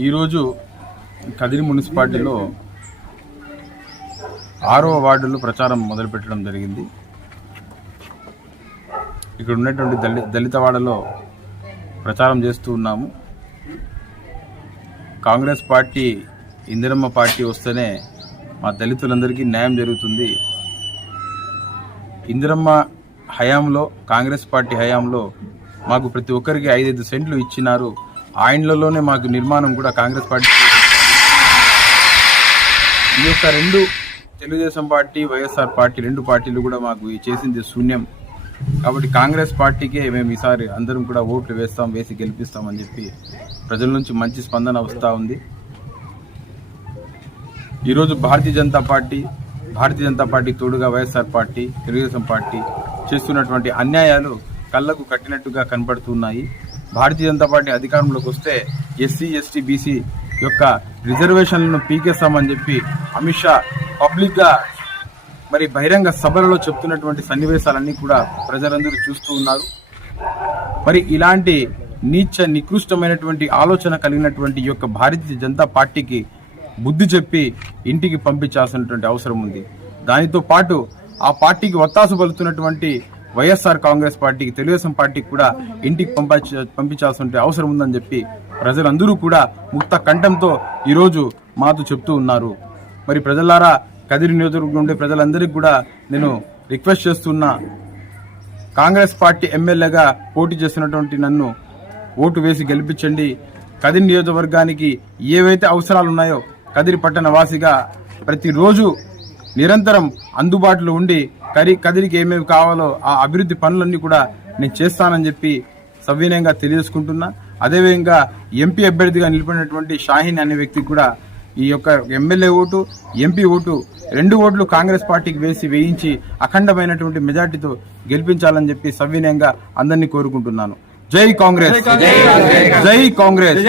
ఈరోజు కదిరి మున్సిపాలిటీలో 6వ వార్డులో ప్రచారం మొదలుపెట్టడం జరిగింది. ఇక్కడ ఉన్నటువంటి దళితవాడలో ప్రచారం చేస్తూ ఉన్నాము. కాంగ్రెస్ పార్టీ, ఇందిరమ్మ పార్టీ వస్తేనే మా దళితులందరికీ న్యాయం జరుగుతుంది. ఇందిరమ్మ హయాంలో, కాంగ్రెస్ పార్టీ హయాంలో మాకు ప్రతి ఒక్కరికి 5-5 సెంట్లు ఇచ్చినారు. ఆ ఇండ్లలోనే మాకు నిర్మాణం కూడా కాంగ్రెస్ పార్టీ. ఈ యొక్క రెండు, తెలుగుదేశం పార్టీ, వైఎస్ఆర్ పార్టీ, రెండు పార్టీలు కూడా మాకు చేసింది శూన్యం. కాబట్టి కాంగ్రెస్ పార్టీకే మేము ఈసారి అందరం కూడా ఓట్లు వేసి గెలిపిస్తామని చెప్పి ప్రజల నుంచి మంచి స్పందన వస్తూ ఉంది. ఈరోజు భారతీయ జనతా పార్టీ తోడుగా వైఎస్ఆర్ పార్టీ, తెలుగుదేశం పార్టీ చేస్తున్నటువంటి అన్యాయాలు కళ్లకు కట్టినట్టుగా కనబడుతున్నాయి. భారతీయ జనతా పార్టీ అధికారంలోకి వస్తే ఎస్సీ, ఎస్టీ, బీసీ యొక్క రిజర్వేషన్లను పీకేస్తామని చెప్పి అమిత్ షా పబ్లిక్గా మరి బహిరంగ సభలలో చెప్తున్నటువంటి సన్నివేశాలన్నీ కూడా ప్రజలందరూ చూస్తూ ఉన్నారు. మరి ఇలాంటి నికృష్టమైనటువంటి ఆలోచన కలిగినటువంటి ఈ యొక్క భారతీయ జనతా పార్టీకి బుద్ధి చెప్పి ఇంటికి పంపించాల్సినటువంటి అవసరం ఉంది. దానితో పాటు ఆ పార్టీకి ఒత్తాసు పలుతున్నటువంటి వైఎస్ఆర్ కాంగ్రెస్ పార్టీకి, తెలుగుదేశం పార్టీకి కూడా ఇంటికి పంపించాల్సిన అవసరం ఉందని చెప్పి ప్రజలందరూ కూడా ముక్త కంఠంతో ఈరోజు మాతో చెప్తూ ఉన్నారు. మరి ప్రజలారా, కదిరి నియోజకవర్గం ఉండే ప్రజలందరికీ కూడా నేను రిక్వెస్ట్ చేస్తున్నా, కాంగ్రెస్ పార్టీ ఎమ్మెల్యేగా పోటీ చేస్తున్నటువంటి నన్ను ఓటు వేసి గెలిపించండి. కదిరి నియోజకవర్గానికి ఏవైతే అవసరాలు ఉన్నాయో కదిరి పట్టణ వాసిగా ప్రతిరోజు నిరంతరం అందుబాటులో ఉండి కదిరికి ఏమేమి కావాలో ఆ అభివృద్ధి పనులన్నీ కూడా నేను చేస్తానని చెప్పి సవినయంగా తెలియజేసుకుంటున్నా. అదేవిధంగా ఎంపీ అభ్యర్థిగా నిలబడినటువంటి షాహీన్ అనే వ్యక్తికి కూడా ఈ యొక్క ఎమ్మెల్యే ఓటు, ఎంపీ ఓటు, 2 ఓట్లు కాంగ్రెస్ పార్టీకి వేయించి అఖండమైనటువంటి మెజార్టీతో గెలిపించాలని చెప్పి సవినయంగా అందరినీ కోరుకుంటున్నాను. జై కాంగ్రెస్, జై కాంగ్రెస్.